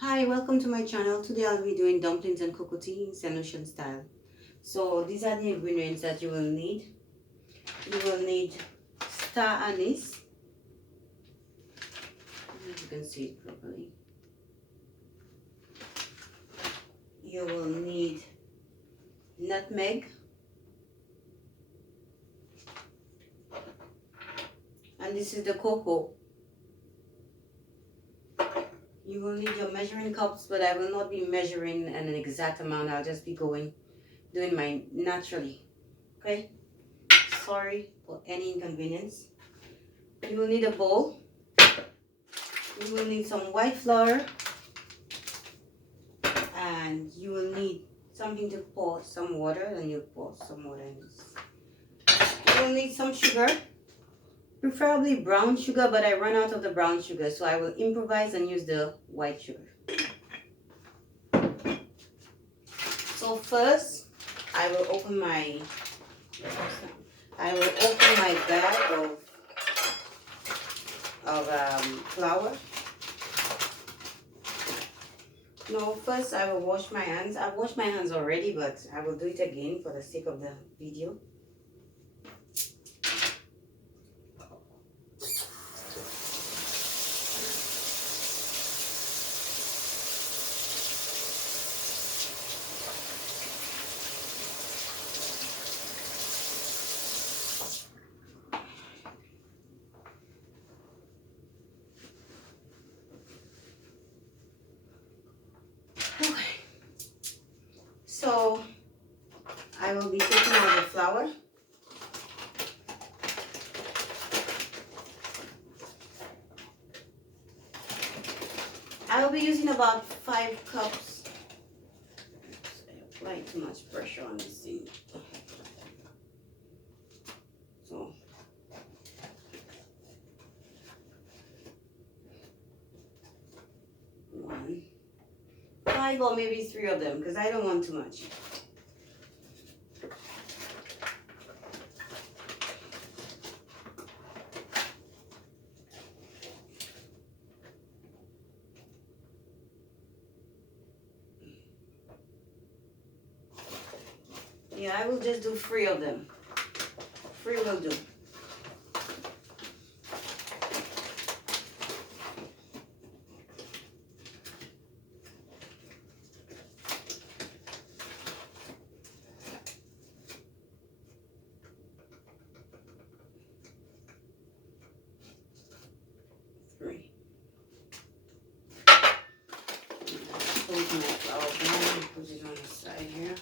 Hi, welcome to my channel. Today I'll be doing dumplings and cocoa tea in St. Lucian style. So these are the ingredients that you will need. You will need star anise. If you can see it properly. You will need nutmeg. And this is the cocoa. You will need your measuring cups, but I will not be measuring an exact amount. I'll just be doing mine naturally. Okay? Sorry for any inconvenience. You will need a bowl. You will need some white flour. And you will need something to pour some water, and you pour some water in this. You will need some sugar, preferably brown sugar, but I run out of the brown sugar, so I will improvise and use the white sugar. So first, I will open my bag of flour. No, first I will wash my hands. I've washed my hands already, but I will do it again for the sake of the video. Okay. So I will be taking out the flour. I will be using about 5 cups. I apply too much pressure on this thing. So 1, 5, or maybe 3 of them, because I don't want too much. Yeah, I will just do 3 of them. 3 will do. Put my flour down and put it on the side here.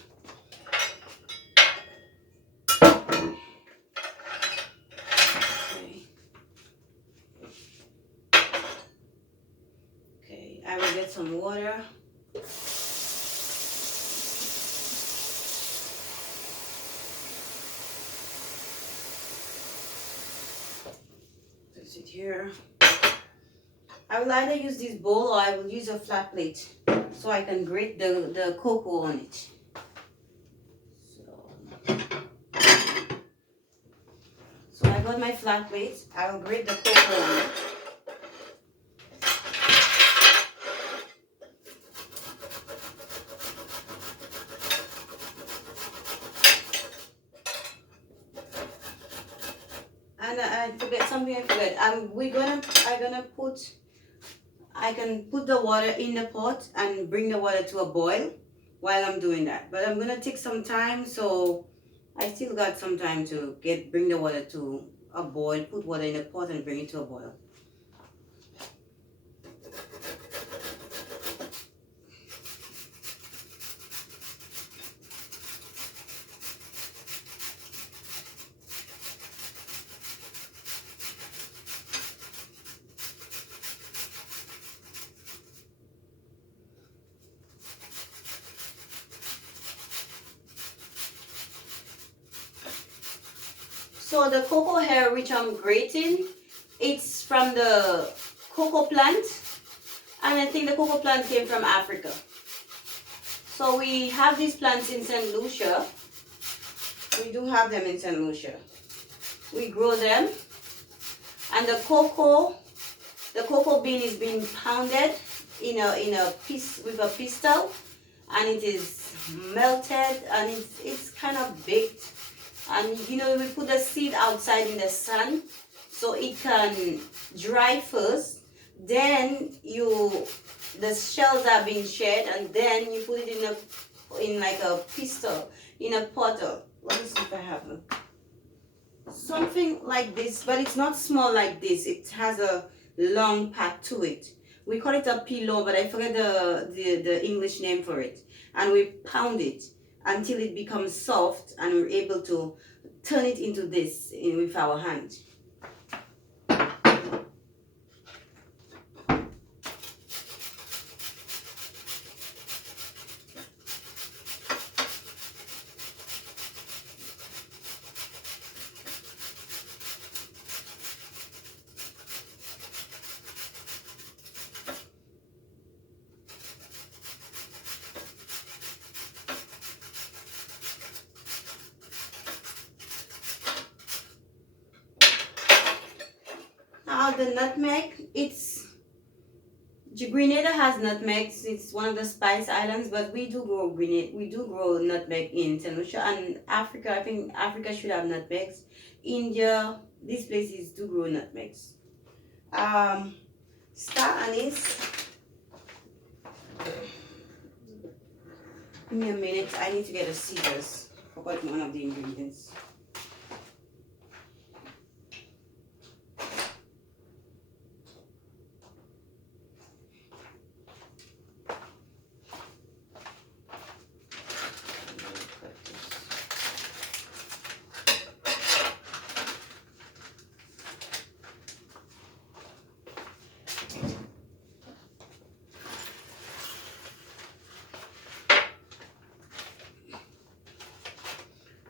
Okay, I will get some water. Place it here. I will either use this bowl or I will use a flat plate so I can grate the cocoa on it. So I got my flat plate. I will grate the cocoa on it. And I forget something. I can put the water in the pot and bring the water to a boil while I'm doing that. But I'm gonna take some time, so I still got some time to bring the water to a boil, put water in the pot and bring it to a boil. So the cocoa hair which I'm grating, it's from the cocoa plant, and I think the cocoa plant came from Africa. So we have these plants in St. Lucia. We do have them in St. Lucia. We grow them, and the cocoa bean is being pounded in a piece with a pistol, and it is melted, and it's kind of baked. And we put the seed outside in the sun so it can dry first. Then the shells are being shed, and then you put it in like a pistol in a pot. Let me see if I have something like this, but it's not small like this. It has a long path to it. We call it a pillow, but I forget the English name for it. And we pound it until it becomes soft, and we're able to turn it into this with our hand. Now the nutmeg, Grenada has nutmegs. It's one of the spice islands, but we do grow nutmeg in St. Lucia and Africa. I think Africa should have nutmegs. India, these places do grow nutmegs. Star anise. Give me a minute. I need to get a scissors. Forgot one of the ingredients.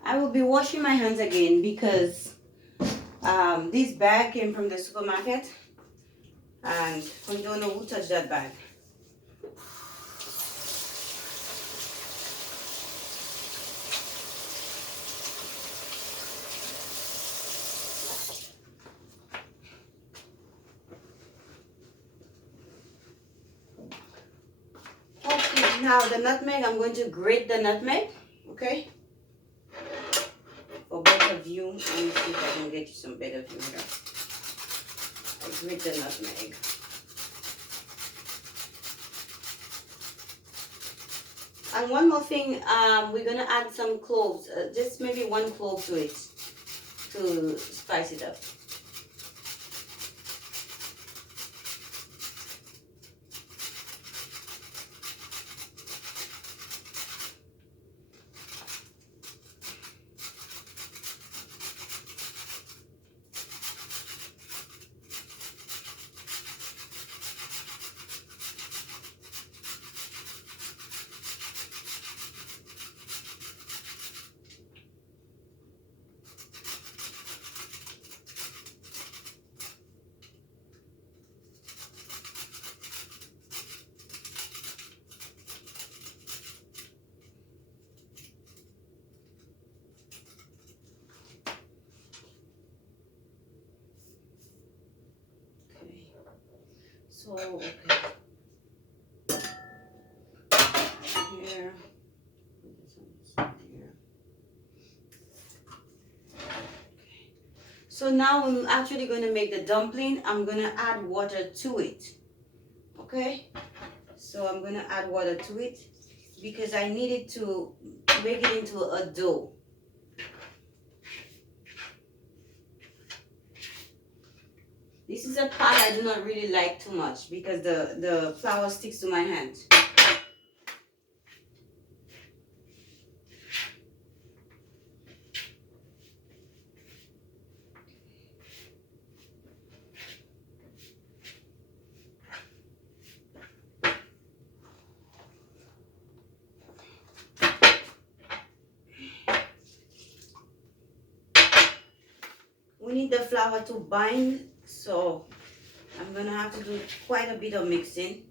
I will be washing my hands again because this bag came from the supermarket, and we don't know who touched that bag. Okay, now the nutmeg, I'm going to grate the nutmeg, okay? For better view, let me see if I can get you some better view here. I grate the nutmeg. And one more thing, we're gonna add some cloves, just maybe one clove to it to spice it up. So, okay. Here. Put this on here. Okay. So now I'm actually going to make the dumpling. I'm going to add water to it. Okay? So I'm going to add water to it because I needed to make it into a dough. This is a part I do not really like too much because the flour sticks to my hand. We need the flour to bind, so I'm gonna have to do quite a bit of mixing.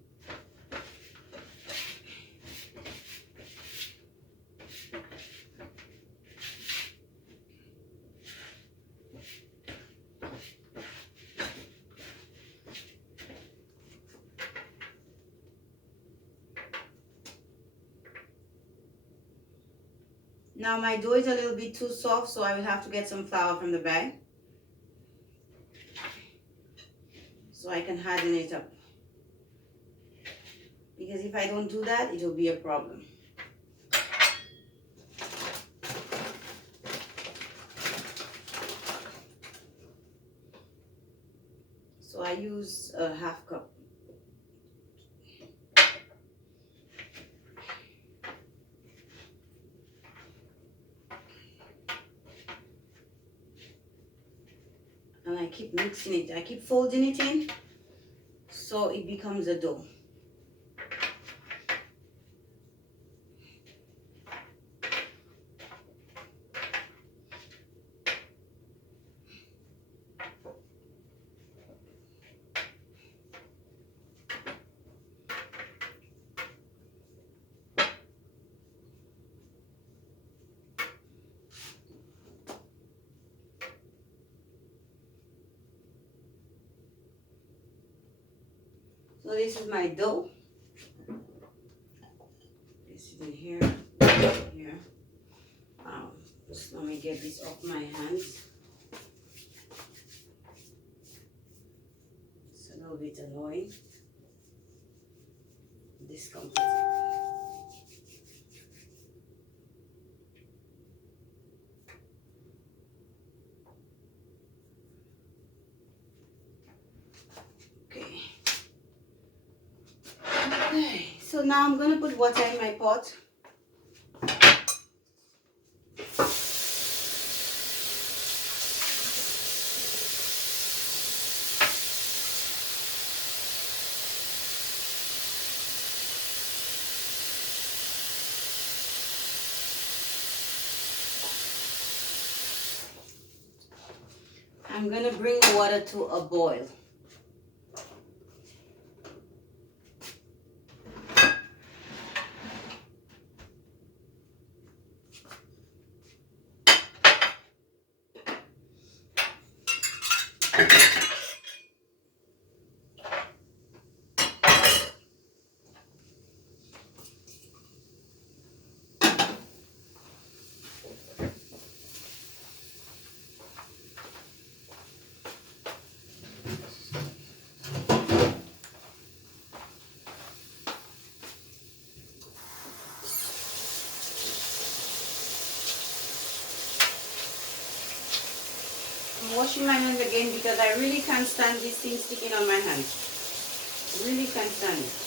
Now my dough is a little bit too soft, so I will have to get some flour from the bag so I can harden it up. Because if I don't do that, it will be a problem. So I use a half cup. And I keep mixing it. I keep folding it in so it becomes a dough. So this is my dough. This is in here, here. Just let me get this off my hands. It's a little bit annoying. Discomforting. Okay. Okay. So now I'm gonna put water in my pot. I'm gonna bring water to a boil. I'm washing my hands again because I really can't stand this thing sticking on my hands. Really can't stand it.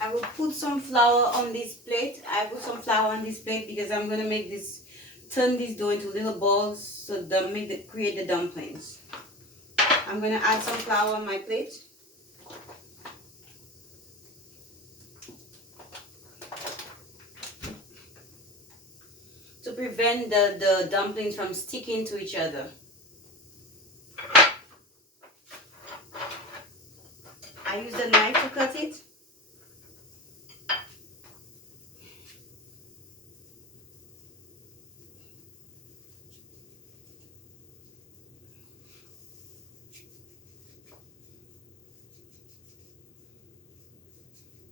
I will put some flour on this plate. I put some flour on this plate because I'm gonna make this, turn this dough into little balls so that create the dumplings. I'm gonna add some flour on my plate. To prevent the dumplings from sticking to each other. I use a knife to cut it.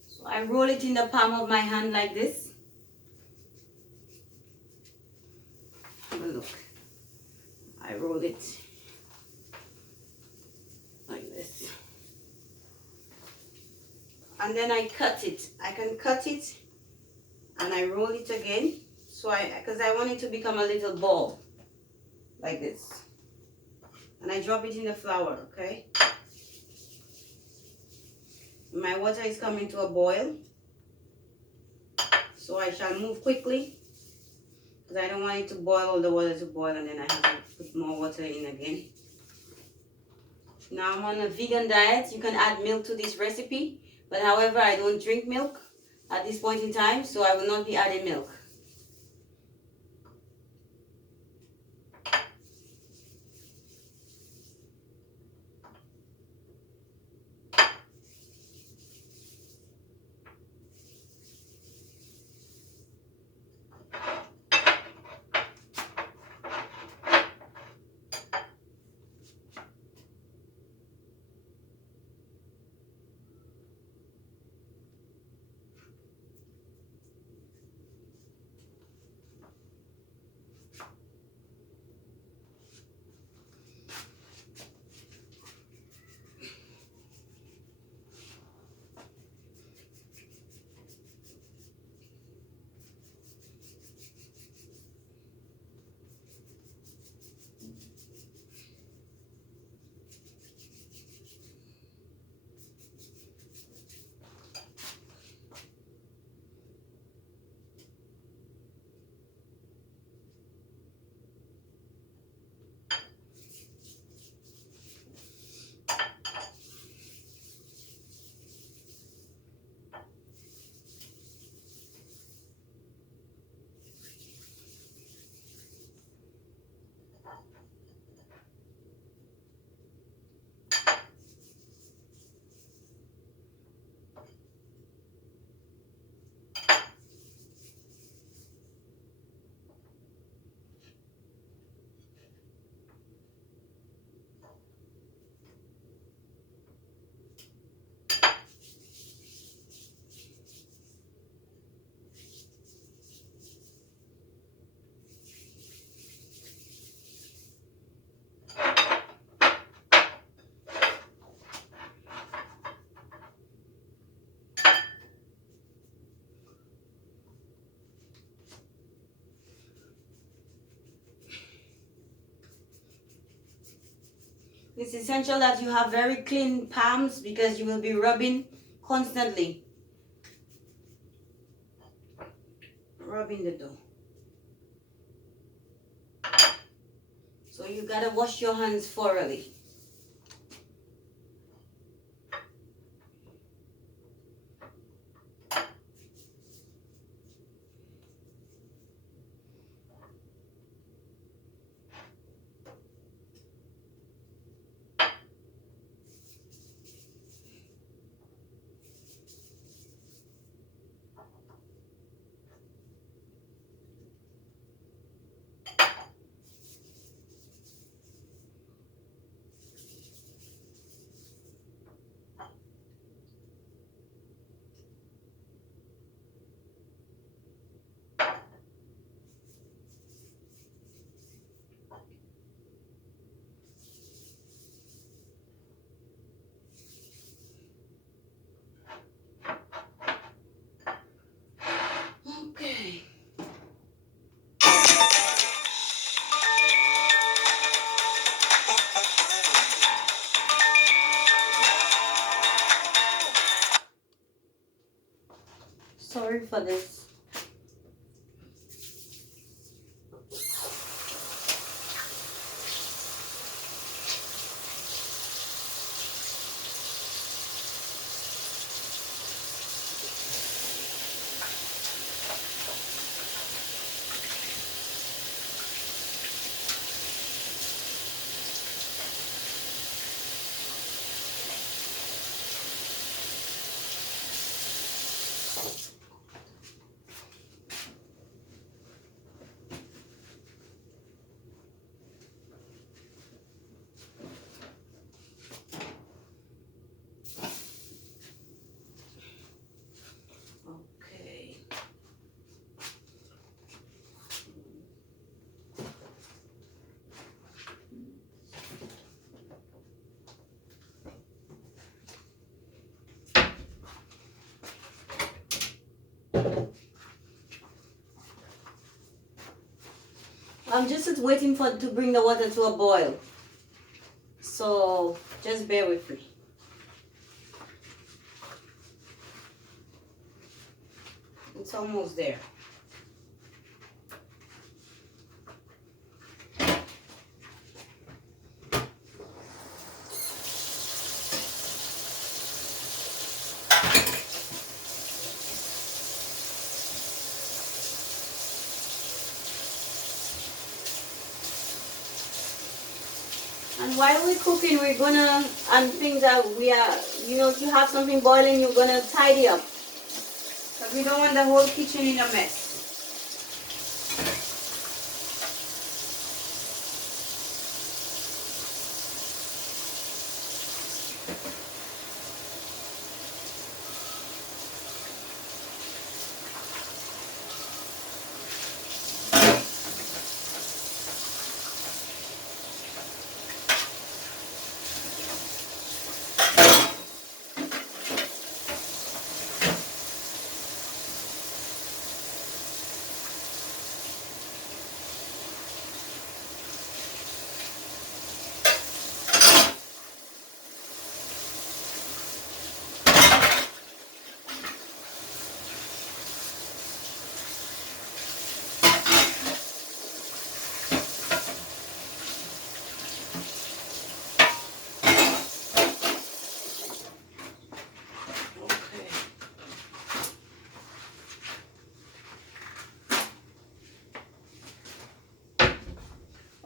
So I roll it in the palm of my hand like this. Have a look. I roll it like this. And then I cut it. I can cut it and I roll it again. So because I want it to become a little ball like this. And I drop it in the flour, okay? My water is coming to a boil. So I shall move quickly because I don't want it to boil, all the water to boil, and then I have to put more water in again. Now I'm on a vegan diet. You can add milk to this recipe, but however, I don't drink milk at this point in time, so I will not be adding milk. It's essential that you have very clean palms because you will be rubbing constantly. Rubbing the dough. So you gotta wash your hands thoroughly. Okay. Sorry for this. Okay. I'm just waiting for to bring the water to a boil. So just bear with me. It's almost there. while we're cooking, we're gonna, and things that we are, if you have something boiling, you're gonna tidy up. Because we don't want the whole kitchen in a mess.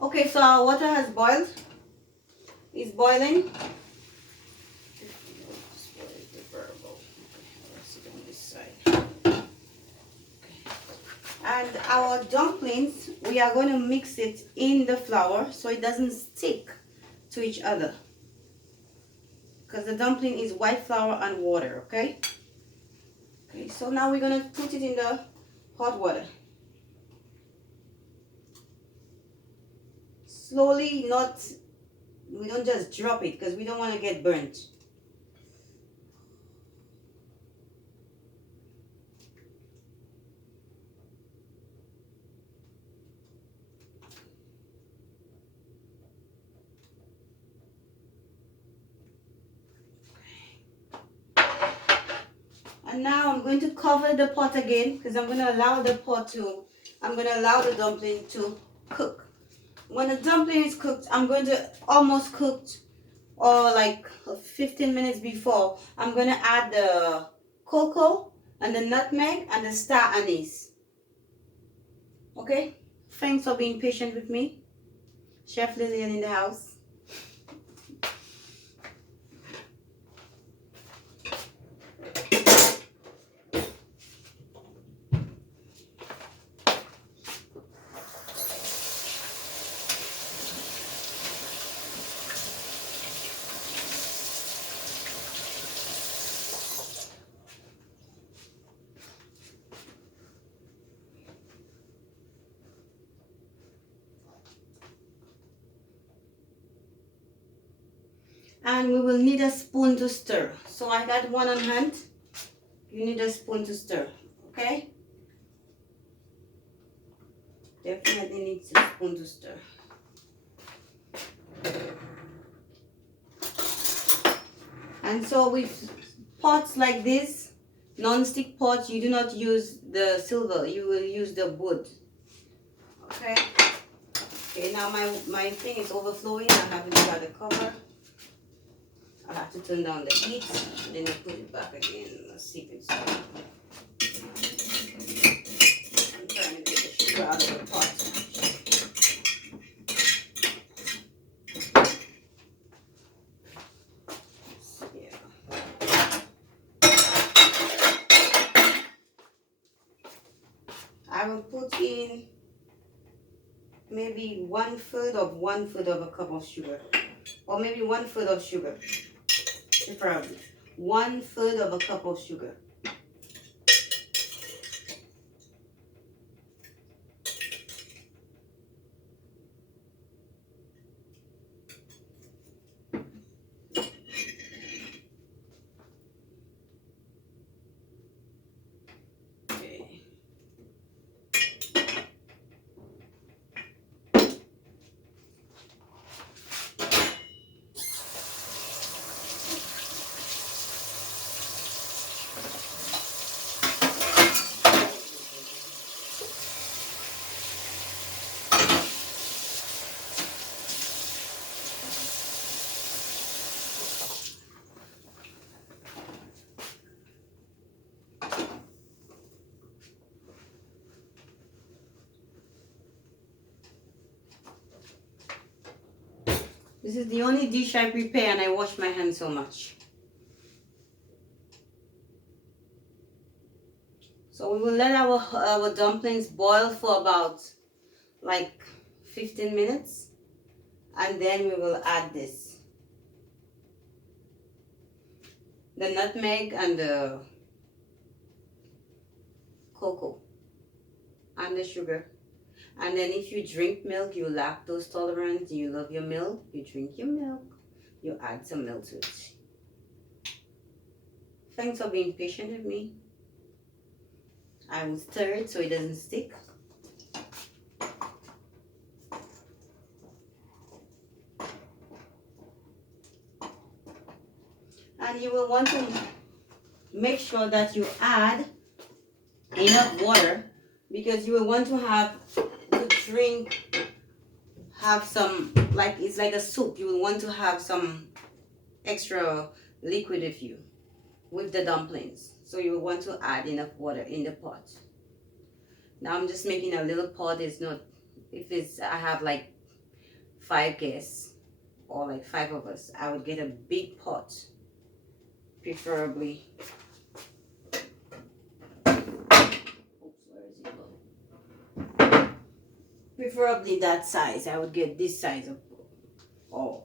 Okay, so our water has boiled. It's boiling. And our dumplings, we are going to mix it in the flour so it doesn't stick to each other. Because the dumpling is white flour and water, okay? Okay, so now we're going to put it in the hot water. Slowly, we don't just drop it because we don't want to get burnt. And now I'm going to cover the pot again because I'm going to allow the dumpling to cook. When the dumpling is cooked, I'm going to almost cooked, or like 15 minutes before, I'm going to add the cocoa and the nutmeg and the star anise. Okay? Thanks for being patient with me. Chef Lilian in the house. And we will need a spoon to stir. So I got one on hand. You need a spoon to stir, okay? Definitely needs a spoon to stir. And so with pots like this, non-stick pots, you do not use the silver, you will use the wood. Okay? Okay, now my thing is overflowing. I haven't got the cover. I have to turn down the heat, and then I put it back again. Let's see if it's I'm trying to get the sugar out of the pot. Yeah. I will put in maybe 1/3 of a cup of sugar, or maybe 1/3 of sugar. Preferably 1/3 of a cup of sugar. Okay. This is the only dish I prepare and I wash my hands so much. So we will let our dumplings boil for about like 15 minutes. And then we will add this. The nutmeg and the cocoa and the sugar. And then if you drink milk, you're lactose tolerant, you love your milk, you drink your milk, you add some milk to it. Thanks for being patient with me. I will stir it so it doesn't stick. And you will want to make sure that you add enough water, because you will want to have to drink, have some, like it's like a soup. You will want to have some extra liquid with the dumplings. So you will want to add enough water in the pot. Now I'm just making a little pot. It's not, if it's, I have like 5 guests or like 5 of us, I would get a big pot, preferably. Preferably that size. I would get this size of, oh,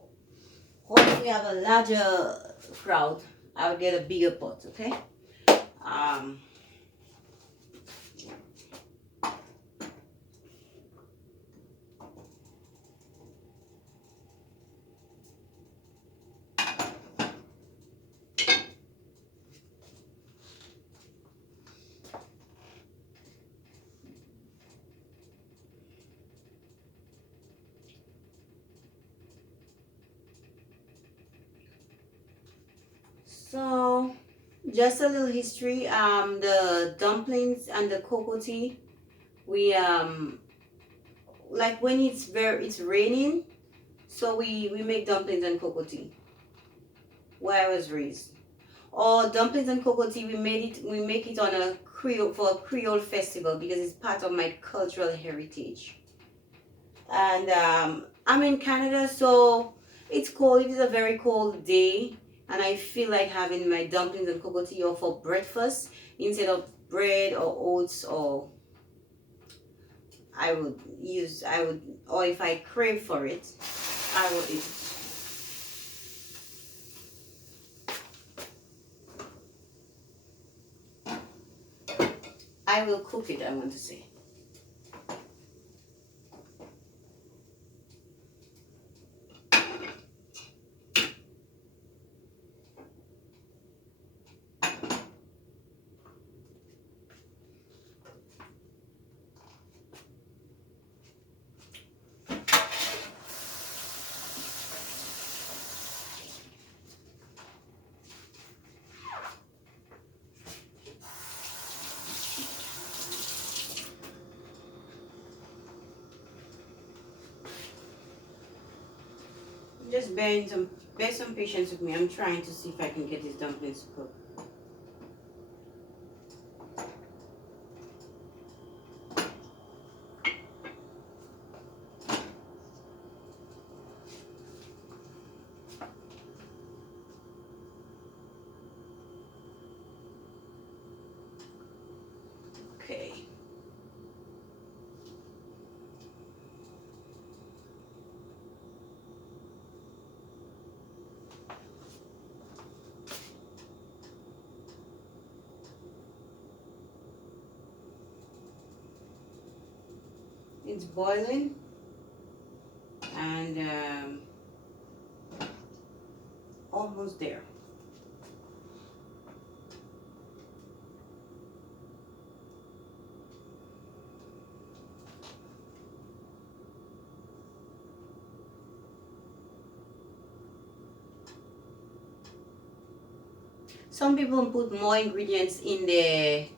if we have a larger crowd, I would get a bigger pot, okay? So, just a little history. The dumplings and the cocoa tea, we like when it's raining, so we make dumplings and cocoa tea where I was raised. Or dumplings and cocoa tea, we make it on a Creole festival because it's part of my cultural heritage. And I'm in Canada, so it's cold. It is a very cold day, and I feel like having my dumplings and cocoa tea or for breakfast instead of bread or oats, or or if I crave for it, I will eat it. I will cook it, I want to say. Just bear some patience with me. I'm trying to see if I can get these dumplings to cook. Okay. It's boiling, and almost there. Some people put more ingredients in their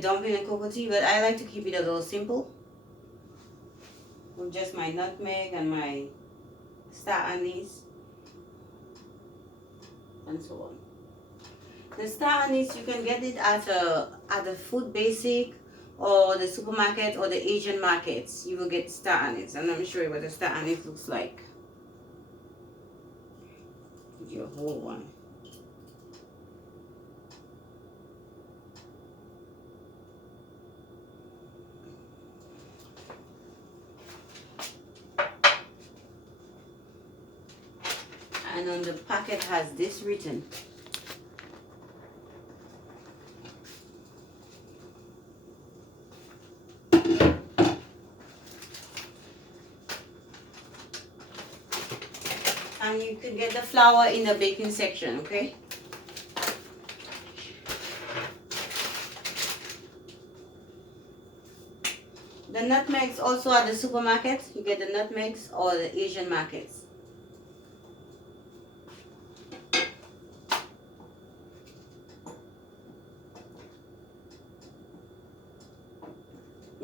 dumpling and cocoa tea, but I like to keep it a little simple. With just my nutmeg and my star anise and so on. The star anise, you can get it at a food basic or the supermarket or the Asian markets. You will get star anise, and I'm sure what the star anise looks like. Your whole one. And on the packet has this written. And you can get the flour in the baking section, okay? The nutmegs also at the supermarket. You get the nutmegs or the Asian markets.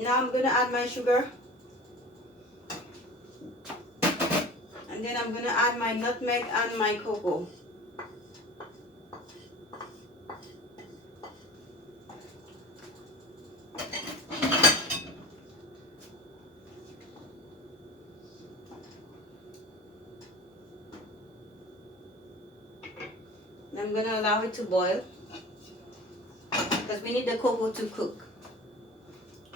Now I'm gonna add my sugar. And then I'm gonna add my nutmeg and my cocoa. I'm gonna allow it to boil because we need the cocoa to cook.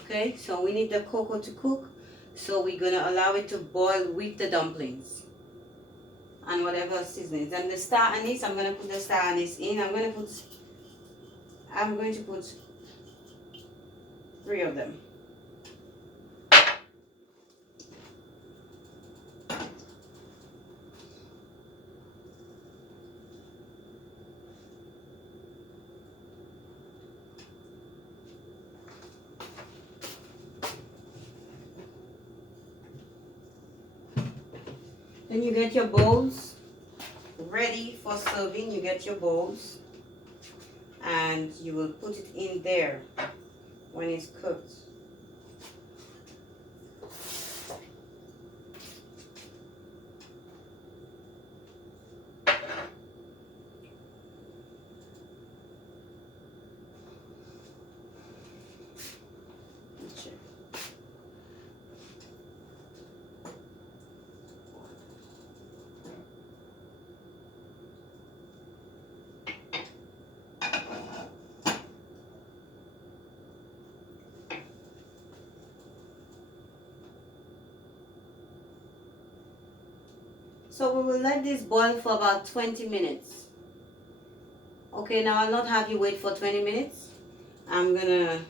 Okay, so we need the cocoa to cook, so we're gonna allow it to boil with the dumplings and whatever seasonings. And the star anise, I'm gonna put the star anise in. I'm going to put 3 of them. Then you get your bowls ready for serving. You get your bowls and you will put it in there when it's cooked. So we will let this boil for about 20 minutes. Okay, now I'll not have you wait for 20 minutes. I'm gonna